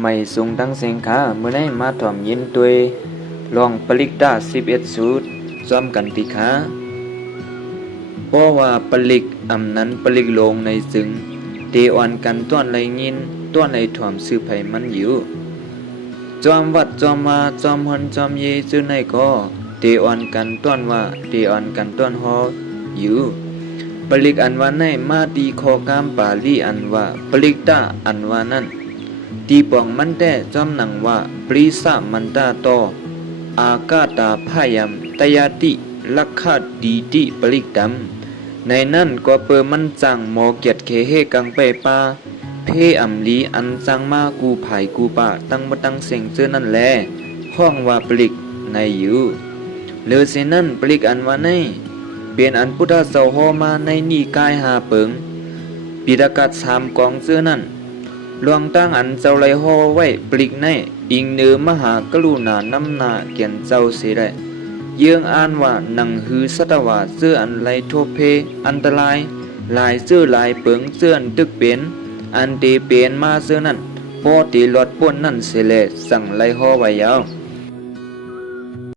ไม่ทรงตั้งเสียงขาเมื่อไหมาถ่อมยินตัวยลองปลิกตา11สูตรซ้อมกันติขาเพราะว่าปลิกอำนั้นปลิกลงในซึ่งเตอ่อนกันต้อนไหลยินต้อนไหลถ่อมซื้อไผมันอยู่จอมวัดจอมมาจอมหนจอมเยซื่อในก็เตอ่อนกันต้อนว่าเตอ่อนกันต้อนฮออยู่ปลิกอันว่าในมาตีคอกามปาลีอันว่าปลิกตาอันว่านั้นตีปองมันแต่จอมหนังว่าปริสะมันตาโตอากาตาพายามตยาติลักขะดีติปลิกดำในนั้นก็เปิมันจังหมอเกียรติเคเฮกังไปปาเพอำลีอันจังมากูภายกูปะตั้งบ่ตั้งเสียงเจอนั่นแลห้องว่าปลิกในอยู่เลอเสนั้นปลิกอันว่าในเปลี่ยนอันพุทธเสาหอมาในนี่กายหาเปิงปีดากัด3กองเจอนั้นลวงตั้งอันเจ้าไหลหอไว้ปลิกในอิงเนือมหากรุณานำนาเกียนเจ้าเสียได้เยื่องอ่านว่าหนังหือสัตวาเสื้ออันไหลโทเพอันตรายลายเสื้อลายเปิงเสื้ออันตึกเป็นอันตีเปลี่ยนมาเสื้อนั้นพอตีหลอดป่นนั่นเสเลสั่งไหลหอไว้ยาว